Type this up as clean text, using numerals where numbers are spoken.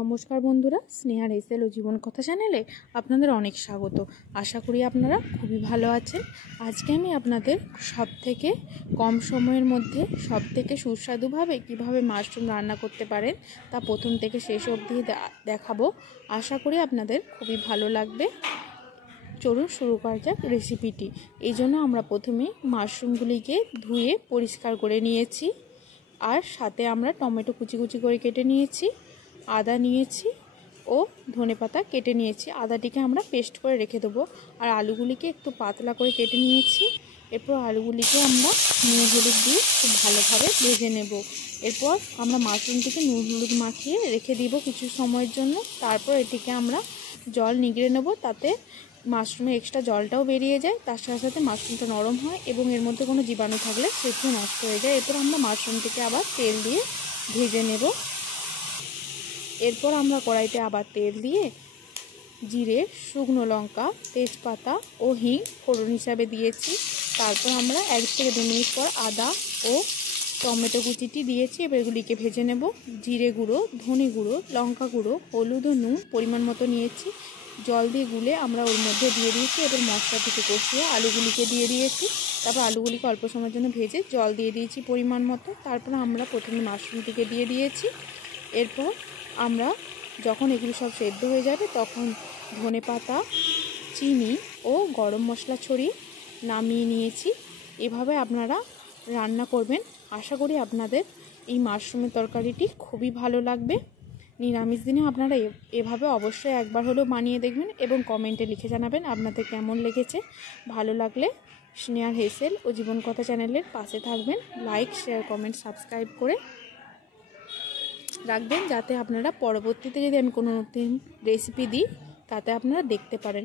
নমস্কার বন্ধুরা, স্নেহার এসএল ও জীবন কথা চ্যানেলে আপনাদের অনেক স্বাগত। আশা করি আপনারা খুবই ভালো আছেন। আজকে আমি আপনাদের সবথেকে কম সময়ের মধ্যে সবথেকে সুস্বাদুভাবে কিভাবে মাশরুম রান্না করতে পারেন তা প্রথম থেকে শেষ অবধি দেখাবো। আশা করি আপনাদের খুবই ভালো লাগবে। চলুন শুরু করা যাক রেসিপিটি। এই জন্য আমরা প্রথমে মাশরুমগুলিকে ধুয়ে পরিষ্কার করে নিয়েছি, আর সাথে আমরা টমেটো কুচি কুচি করে কেটে নিয়েছি, আদা নিয়েছি ও ধনেপাতা কেটে নিয়েছি। আদাটিকে আমরা পেস্ট করে রেখে দেবো, আর আলুগুলিকে একটু পাতলা করে কেটে নিয়েছি। এরপর আলুগুলিকে আমরা নুন হলুদ দিয়ে খুব ভালোভাবে ভেজে নেব। এরপর আমরা মাশরুমটিকে নুন হলুদ মাখিয়ে রেখে দিব কিছু সময়ের জন্য। তারপর এটিকে আমরা জল নিগড়ে নেব, তাতে মাশরুমের এক্সট্রা জলটাও বেরিয়ে যায়, তার সাথে সাথে মাশরুমটা নরম হয় এবং এর মধ্যে কোনো জীবাণু থাকলে সেগুলো নষ্ট হয়ে যায়। এরপর আমরা মাশরুমটিকে আবার তেল দিয়ে ভেজে নেব। এরপর আমরা কড়াইতে আবার তেল দিয়ে জিরে, শুকনো লঙ্কা, তেজপাতা ও হিং ফোড়ন হিসাবে দিয়েছি। তারপর আমরা 1 থেকে 2 মিনিট পর আদা ও টমেটো কুচিটি দিয়েছি। এবার এগুলিকে ভেজে নেব। জিরে গুঁড়ো, ধনে গুঁড়ো, লঙ্কা গুঁড়ো, হলুদ ও নুন পরিমাণ মতো নিয়েছি। জল দিয়ে গুলে আমরা ওর মধ্যে দিয়ে দিয়েছি। এবার মশলাটিকে কষিয়ে আলুগুলিকে দিয়ে দিয়েছি। তারপর আলুগুলিকে অল্প সময়ের জন্য ভেজে জল দিয়ে দিয়েছি পরিমাণ মতো। তারপর আমরা প্রথমে মাশরুমটিকে দিয়ে দিয়েছি। এরপর আমরা যখন এগুলি সব সেদ্ধ হয়ে যাবে তখন ধনেপাতা, চিনি ও গরম মশলা ছড়িয়ে নামিয়ে নিয়েছি। এভাবে আপনারা রান্না করবেন। আশা করি আপনাদের এই মাশরুমের তরকারিটি খুবই ভালো লাগবে। নিরামিষ দিনে আপনারা এভাবে অবশ্যই একবার হলেও বানিয়ে দেখবেন এবং কমেন্টে লিখে জানাবেন আপনাদের কেমন লেগেছে। ভালো লাগলে স্নেহার হেসেল ও জীবন কথা চ্যানেলের পাশে থাকবেন। লাইক, শেয়ার, কমেন্ট, সাবস্ক্রাইব করে রাখবেন, যাতে আপনারা পরবর্তীতে যদি আমি কোনো নতুন রেসিপি দিই তাতে আপনারা দেখতে পারেন।